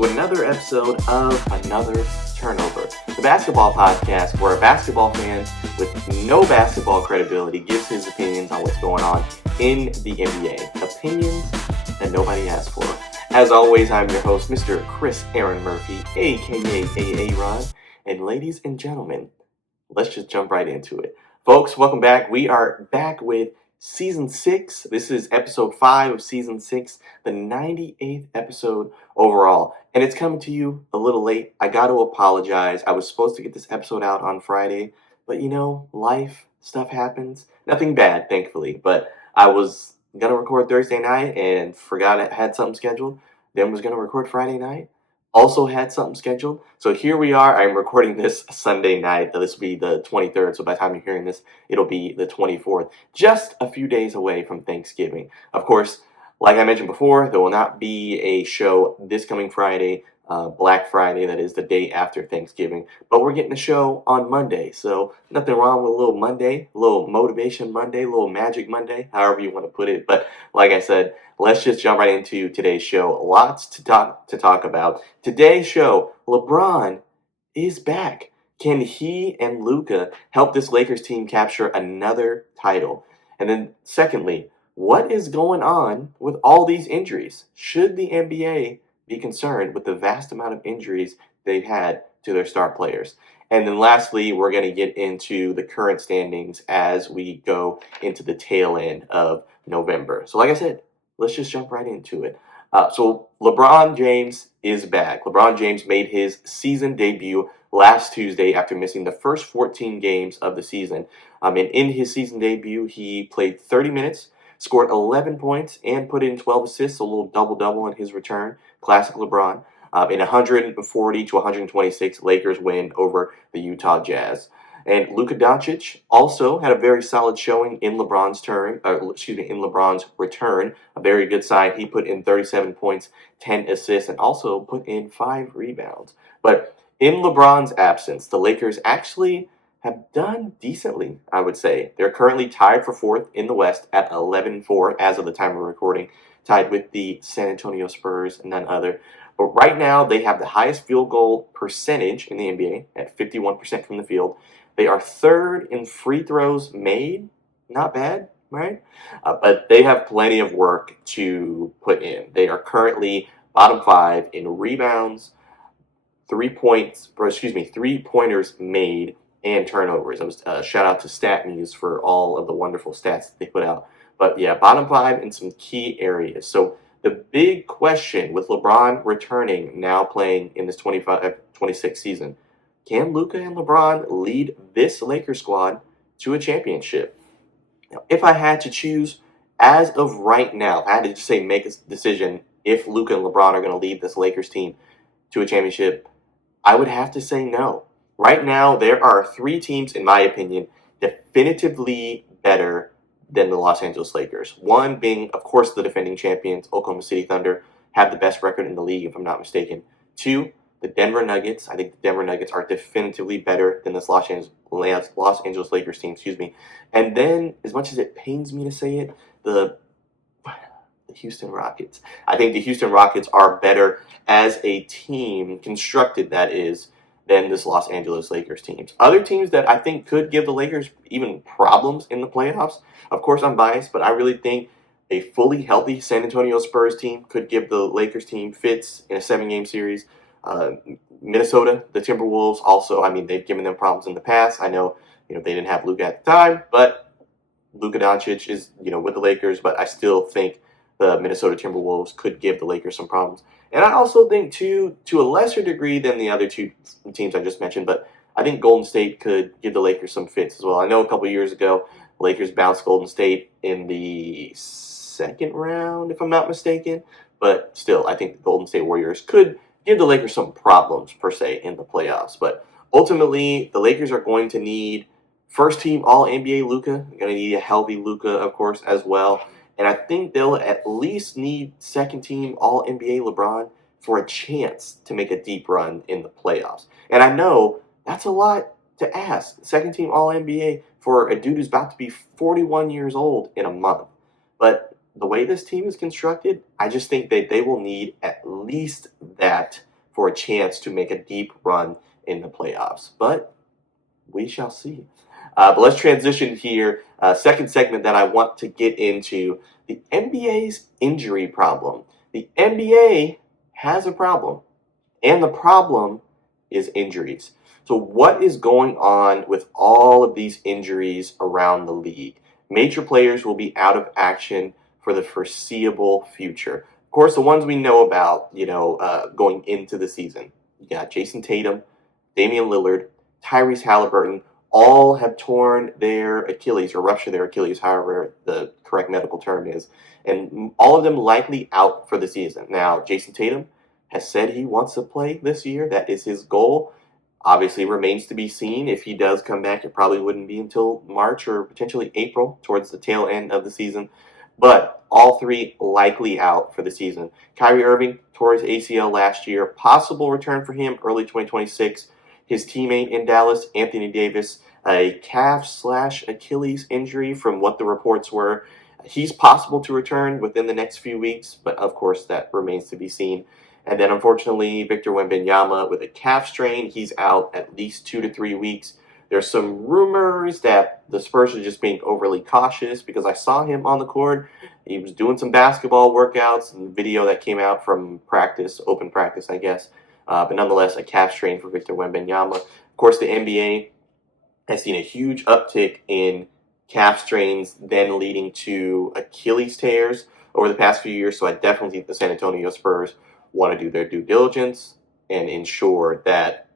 to another episode of Another Turnover, the basketball podcast where a basketball fan with no basketball credibility gives his opinions on what's going on in the NBA. Opinions that nobody asked for. As always, I'm your host, Mr. Chris Aaron Murphy, aka AA Ron. And ladies and gentlemen, let's just jump right into it. Folks, welcome back. We are back with Season 6. This is Episode 5 of Season 6, the 98th episode overall. And it's coming to you a little late. I got to apologize. I was supposed to get this episode out on Friday, but life, stuff happens. Nothing bad, thankfully. But I was going to record Thursday night and forgot I had something scheduled. Then was going to record Friday night. Also had something scheduled. So here we are. I'm recording this Sunday night. This will be the 23rd. So by the time you're hearing this, it'll be the 24th. Just a few days away from Thanksgiving. Of course, like I mentioned before, there will not be a show this coming Friday, Black Friday, that is the day after Thanksgiving. But we're getting a show on Monday. So nothing wrong with a little Monday, a little motivation Monday, a little magic Monday, however you want to put it. But like I said, let's just jump right into today's show. Lots to talk about. Today's show, LeBron is back. Can he and Luka help this Lakers team capture another title? And then secondly, what is going on with all these injuries? Should the NBA be concerned with the vast amount of injuries they've had to their star players? And then lastly, we're going to get into the current standings as we go into the tail end of November. So like I said, let's just jump right into it. So LeBron James is back. LeBron James made his season debut last Tuesday after missing the first 14 games of the season. And in his season debut, he played 30 minutes, scored 11 points, and put in 12 assists, a little double-double in his return. Classic LeBron. In 140 to 126 Lakers win over the Utah Jazz. And Luka Doncic also had a very solid showing in LeBron's return. A very good side. He put in 37 points, 10 assists, and also put in 5 rebounds. But in LeBron's absence, the Lakers actually have done decently, I would say. They're currently tied for 4th in the West at 11-4 as of the time of recording, tied with the San Antonio Spurs, none other. But right now, they have the highest field goal percentage in the NBA at 51% from the field. They are 3rd in free throws made. Not bad, right? But they have plenty of work to put in. They are currently bottom 5 in rebounds, 3-pointers made, and turnovers. Shout out to StatMuse for all of the wonderful stats that they put out. But yeah, bottom 5 in some key areas. So the big question with LeBron returning, now playing in this 26 season, can Luka and LeBron lead this Lakers squad to a championship? Now, if I had to choose, as of right now, if I had to just say make a decision if Luka and LeBron are going to lead this Lakers team to a championship, I would have to say no. Right now, there are 3 teams, in my opinion, definitively better than the Los Angeles Lakers. One being, of course, the defending champions, Oklahoma City Thunder, have the best record in the league, if I'm not mistaken. 2, the Denver Nuggets. I think the Denver Nuggets are definitively better than this Los Angeles Lakers team, And then, as much as it pains me to say it, the Houston Rockets. I think the Houston Rockets are better as a team, constructed that is, than this Los Angeles Lakers teams. Other teams that I think could give the Lakers even problems in the playoffs, of course I'm biased, but I really think a fully healthy San Antonio Spurs team could give the Lakers team fits in a 7-game series. Minnesota, the Timberwolves, also, they've given them problems in the past. I know, they didn't have Luka at the time, but Luka Doncic is, with the Lakers, but I still think the Minnesota Timberwolves could give the Lakers some problems. And I also think, to a lesser degree than the other 2 teams I just mentioned, but I think Golden State could give the Lakers some fits as well. I know a couple years ago, the Lakers bounced Golden State in the 2nd round, if I'm not mistaken. But still, I think the Golden State Warriors could give the Lakers some problems, per se, in the playoffs. But ultimately, the Lakers are going to need first-team All-NBA Luka. They're going to need a healthy Luka, of course, as well. And I think they'll at least need second-team All-NBA LeBron for a chance to make a deep run in the playoffs. And I know that's a lot to ask. Second-team All-NBA for a dude who's about to be 41 years old in a month. But the way this team is constructed, I just think that they will need at least that for a chance to make a deep run in the playoffs. But we shall see. But let's transition here. Second segment that I want to get into, the NBA's injury problem. The NBA has a problem, and the problem is injuries. So what is going on with all of these injuries around the league? Major players will be out of action for the foreseeable future. Of course, the ones we know about, going into the season. You got Jason Tatum, Damian Lillard, Tyrese Halliburton, all have torn their Achilles or ruptured their Achilles, however the correct medical term is, and all of them likely out for the season. Now, Jason Tatum has said he wants to play this year. That is his goal. Obviously, remains to be seen. If he does come back, it probably wouldn't be until March or potentially April, towards the tail end of the season. But all three likely out for the season. Kyrie Irving tore his ACL last year. Possible return for him early 2026. His teammate in Dallas, Anthony Davis, a calf/Achilles injury from what the reports were. He's possible to return within the next few weeks, but of course that remains to be seen. And then unfortunately, Victor Wembanyama with a calf strain, he's out at least 2 to 3 weeks. There's some rumors that the Spurs are just being overly cautious because I saw him on the court. He was doing some basketball workouts and video that came out from practice, open practice, I guess. But nonetheless, a calf strain for Victor Wembanyama. Of course, the NBA has seen a huge uptick in calf strains, then leading to Achilles tears over the past few years. So I definitely think the San Antonio Spurs want to do their due diligence and ensure that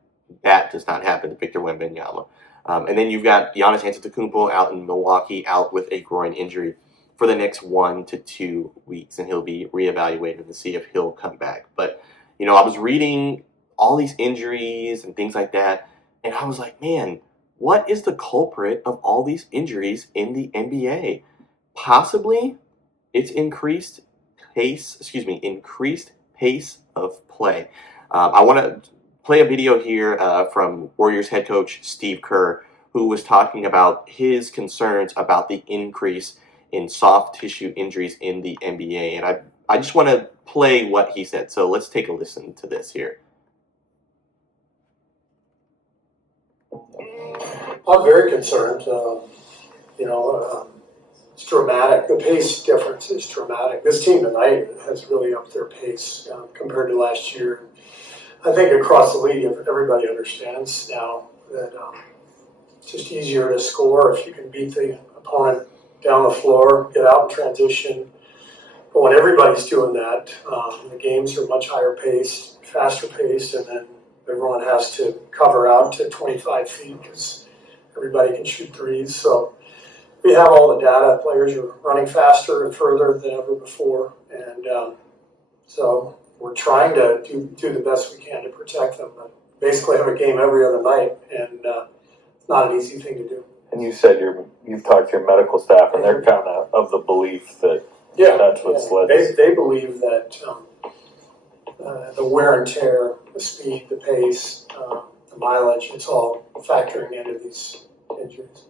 that does not happen to Victor Wembanyama. And then you've got Giannis Antetokounmpo out in Milwaukee, out with a groin injury for the next 1 to 2 weeks, and he'll be reevaluated to see if he'll come back. But I was reading all these injuries and things like that, and I was like, man, what is the culprit of all these injuries in the NBA? Possibly it's increased pace of play. I want to play a video here from Warriors head coach Steve Kerr, who was talking about his concerns about the increase in soft tissue injuries in the NBA. And I just want to play what he said. So let's take a listen to this here. I'm very concerned. It's dramatic. The pace difference is dramatic. This team tonight has really upped their pace compared to last year. I think across the league, everybody understands now that it's just easier to score if you can beat the opponent down the floor, get out in transition. But when everybody's doing that, the games are much higher paced, faster paced, and then everyone has to cover out to 25 feet because everybody can shoot threes. So we have all the data. Players are running faster and further than ever before. And so we're trying to do the best we can to protect them. But basically have a game every other night, and it's not an easy thing to do. And you said you've talked to your medical staff, and they're kind of the belief that that's what's led. They believe that the wear and tear, the speed, the pace, the mileage, it's all factoring into these injuries.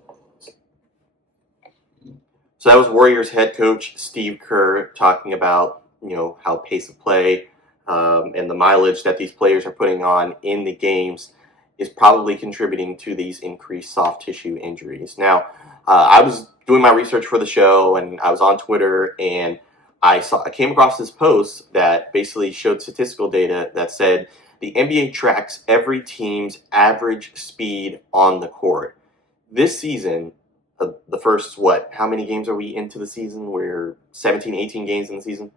So that was Warriors head coach Steve Kerr talking about how pace of play and the mileage that these players are putting on in the games is probably contributing to these increased soft tissue injuries. Now, I was doing my research for the show, and I was on Twitter, and I came across this post that basically showed statistical data that said the NBA tracks every team's average speed on the court. This season, the first, how many games are we into the season? We're 17, 18 games in the season.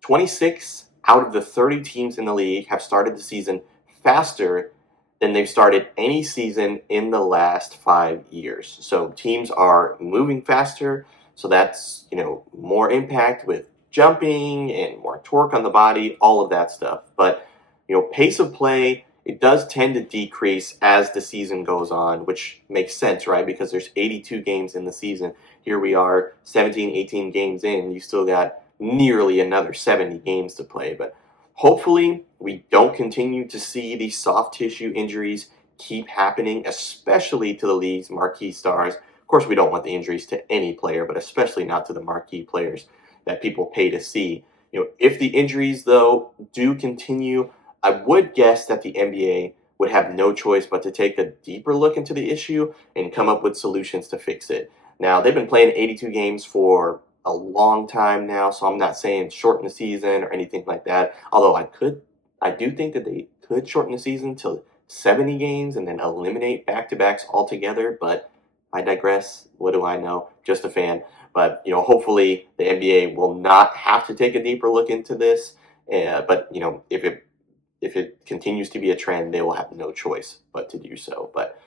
26 out of the 30 teams in the league have started the season faster than they've started any season in the last 5 years. So teams are moving faster, so that's, more impact with jumping and more torque on the body, all of that stuff. But, pace of play, it does tend to decrease as the season goes on, which makes sense, right? Because there's 82 games in the season. Here we are, 17, 18 games in. You still got nearly another 70 games to play. But hopefully we don't continue to see these soft tissue injuries keep happening, especially to the league's marquee stars. Of course, we don't want the injuries to any player, but especially not to the marquee players that people pay to see. If the injuries, though, do continue, I would guess that the NBA would have no choice but to take a deeper look into the issue and come up with solutions to fix it. Now, they've been playing 82 games for a long time now, so I'm not saying shorten the season or anything like that. Although I do think that they could shorten the season to 70 games and then eliminate back-to-backs altogether, but I digress. What do I know? Just a fan. But, hopefully the NBA will not have to take a deeper look into this. But, if it continues to be a trend, they will have no choice but to do so. But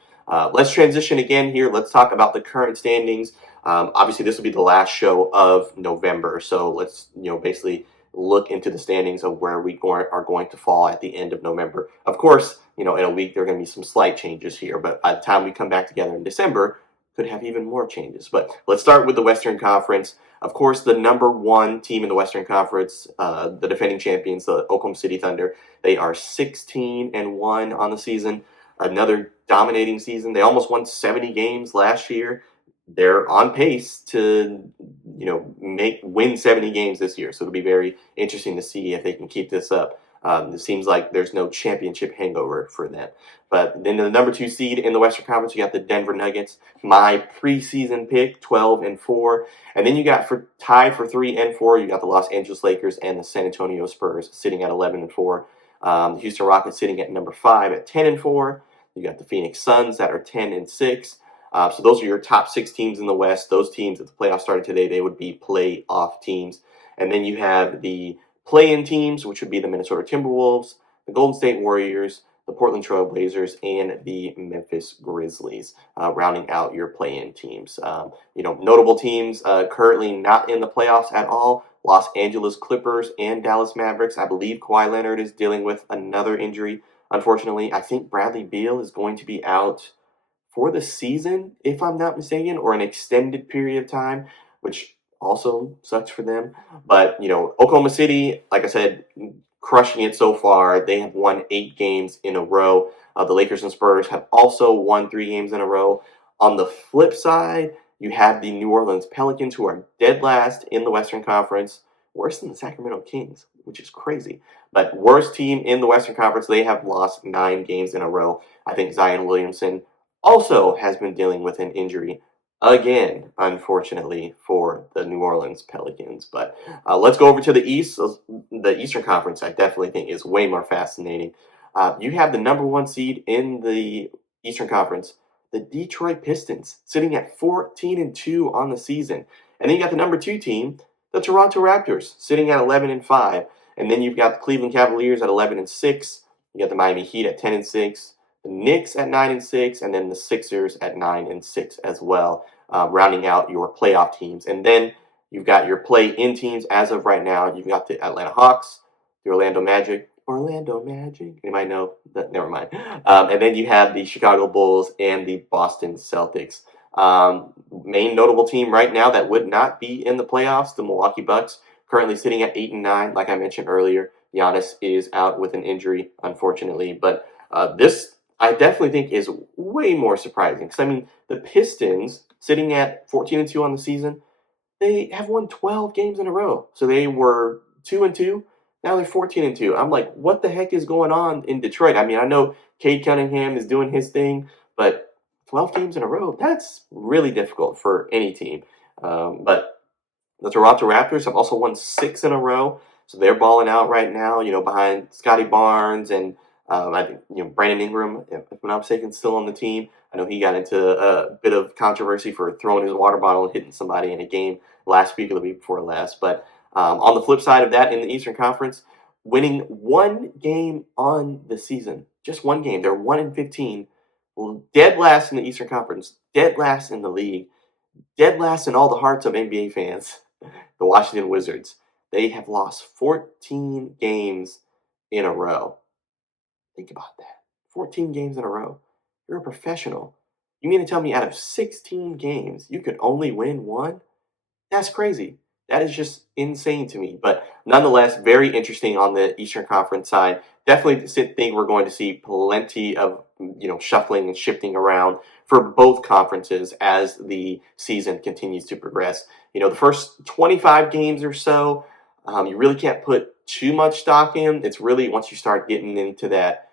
let's transition again here. Let's talk about the current standings. Obviously, this will be the last show of November, so let's basically look into the standings of where we are going to fall at the end of November. Of course, in a week there are going to be some slight changes here, but by the time we come back together in December, could have even more changes. But let's start with the Western Conference. Of course, the number one team in the Western Conference, the defending champions, the Oklahoma City Thunder, they are 16-1 on the season. Another dominating season. They almost won 70 games last year. They're on pace to, win 70 games this year. So it'll be very interesting to see if they can keep this up. It seems like there's no championship hangover for them. But then the number 2 seed in the Western Conference, you got the Denver Nuggets, my preseason pick, 12-4. And then you got tied for 3 and 4, you got the Los Angeles Lakers and the San Antonio Spurs sitting at 11-4. The Houston Rockets sitting at number 5 at 10-4. You got the Phoenix Suns that are 10-6. So those are your top 6 teams in the West. Those teams, if the playoffs started today, they would be playoff teams. And then you have the play-in teams, which would be the Minnesota Timberwolves, the Golden State Warriors, the Portland Trail Blazers, and the Memphis Grizzlies, rounding out your play-in teams. Notable teams currently not in the playoffs at all: Los Angeles Clippers and Dallas Mavericks. I believe Kawhi Leonard is dealing with another injury. Unfortunately, I think Bradley Beal is going to be out for the season, if I'm not mistaken, or an extended period of time, which also sucks for them. But, Oklahoma City, like I said, crushing it so far. They have won 8 games in a row. The Lakers and Spurs have also won 3 games in a row. On the flip side, you have the New Orleans Pelicans, who are dead last in the Western Conference, worse than the Sacramento Kings, which is crazy. But worst team in the Western Conference, they have lost 9 games in a row. I think Zion Williamson also has been dealing with an injury again, unfortunately, for the New Orleans Pelicans. But let's go over to the East. The Eastern Conference, I definitely think, is way more fascinating. You have the number 1 seed in the Eastern Conference, the Detroit Pistons, sitting at 14-2 on the season. And then you got the number 2 team, the Toronto Raptors, sitting at 11-5. And then you've got the Cleveland Cavaliers at 11-6. You got the Miami Heat at 10-6. The Knicks at 9-6, and then the Sixers at 9-6 as well, rounding out your playoff teams. And then you've got your play-in teams as of right now. You've got the Atlanta Hawks, the Orlando Magic. Anybody know that? Never mind. And then you have the Chicago Bulls and the Boston Celtics. Main notable team right now that would not be in the playoffs, the Milwaukee Bucks, currently sitting at 8-9. Like I mentioned earlier, Giannis is out with an injury, unfortunately. But this, I definitely think, is way more surprising. Because, the Pistons, sitting at 14-2 on the season, they have won 12 games in a row. So they were 2-2. Now they're 14-2. I'm like, what the heck is going on in Detroit? I know Cade Cunningham is doing his thing, but 12 games in a row, that's really difficult for any team. But the Toronto Raptors have also won 6 in a row. So they're balling out right now, behind Scotty Barnes and I think, Brandon Ingram, if I'm not mistaken, still on the team. I know he got into a bit of controversy for throwing his water bottle and hitting somebody in a game last week or the week before last. But on the flip side of that, in the Eastern Conference, winning 1 game on the season, just 1 game. They're 1-15, dead last in the Eastern Conference, dead last in the league, dead last in all the hearts of NBA fans, the Washington Wizards. They have lost 14 games in a row. Think about that. 14 games in a row. You're a professional. You mean to tell me out of 16 games, you could only win 1? That's crazy. That is just insane to me. But nonetheless, very interesting on the Eastern Conference side. Definitely think we're going to see plenty of shuffling and shifting around for both conferences as the season continues to progress. The first 25 games or so, you really can't put too much stock in. It's really once you start getting into that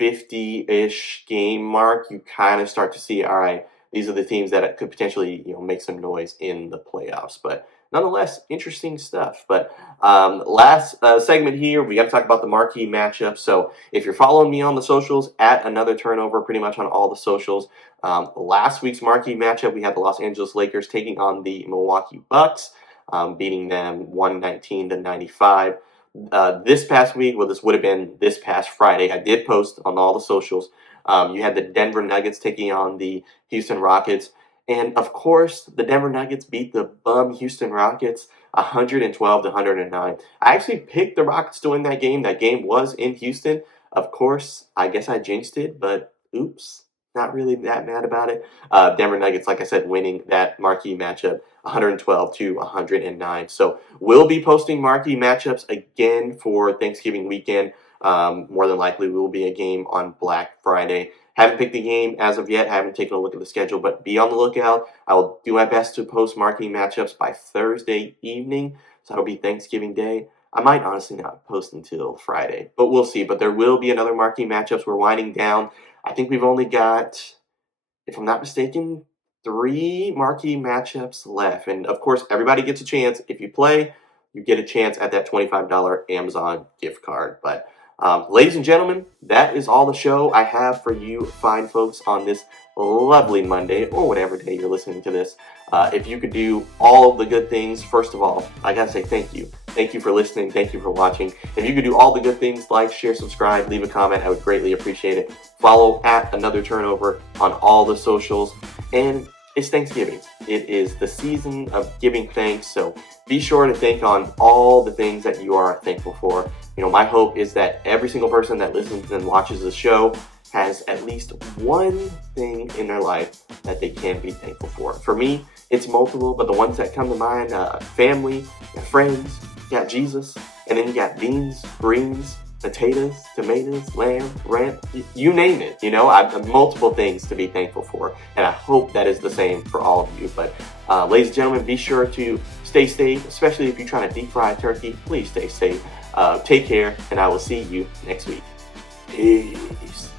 50-ish game mark, you kind of start to see, all right, these are the teams that could potentially make some noise in the playoffs. But nonetheless, interesting stuff. But last segment here, we got to talk about the marquee matchup. So if you're following me on the socials, at Another Turnover, pretty much on all the socials, last week's marquee matchup, we had the Los Angeles Lakers taking on the Milwaukee Bucks, beating them 119-95. This past week, well, this would have been this past Friday, I did post on all the socials. You had the Denver Nuggets taking on the Houston Rockets. And of course, the Denver Nuggets beat the bum Houston Rockets 112-109. I actually picked the Rockets to win that game. That game was in Houston. Of course, I guess I jinxed it, but oops, not really that mad about it. Denver Nuggets, like I said, winning that marquee matchup 112-109. So we'll be posting marquee matchups again for Thanksgiving weekend. More than likely, we will be a game on Black Friday. Haven't picked the game as of yet. Haven't taken a look at the schedule, but be on the lookout. I will do my best to post marquee matchups by Thursday evening. So that'll be Thanksgiving Day. I might honestly not post until Friday, but we'll see. But there will be another marquee matchups. We're winding down. I think we've only got, if I'm not mistaken, 3 marquee matchups left. And of course, everybody gets a chance. If you play, you get a chance at that $25 Amazon gift card. But ladies and gentlemen, that is all the show I have for you fine folks on this lovely Monday, or whatever day you're listening to this. If you could do all of the good things, first of all, I gotta say thank you. Thank you for listening. Thank you for watching. If you could do all the good things, like, share, subscribe, leave a comment, I would greatly appreciate it. Follow at Another Turnover on all the socials. And it's Thanksgiving. It is the season of giving thanks, so be sure to think on all the things that you are thankful for. My hope is that every single person that listens and watches the show has at least one thing in their life that they can be thankful for. For me, it's multiple, but the ones that come to mind, family, friends, you got Jesus, and then you got beans, greens, potatoes, tomatoes, lamb, rent, you name it. I have multiple things to be thankful for, and I hope that is the same for all of you. But ladies and gentlemen, be sure to stay safe, especially if you're trying to deep fry a turkey. Please stay safe. Take care, and I will see you next week. Peace.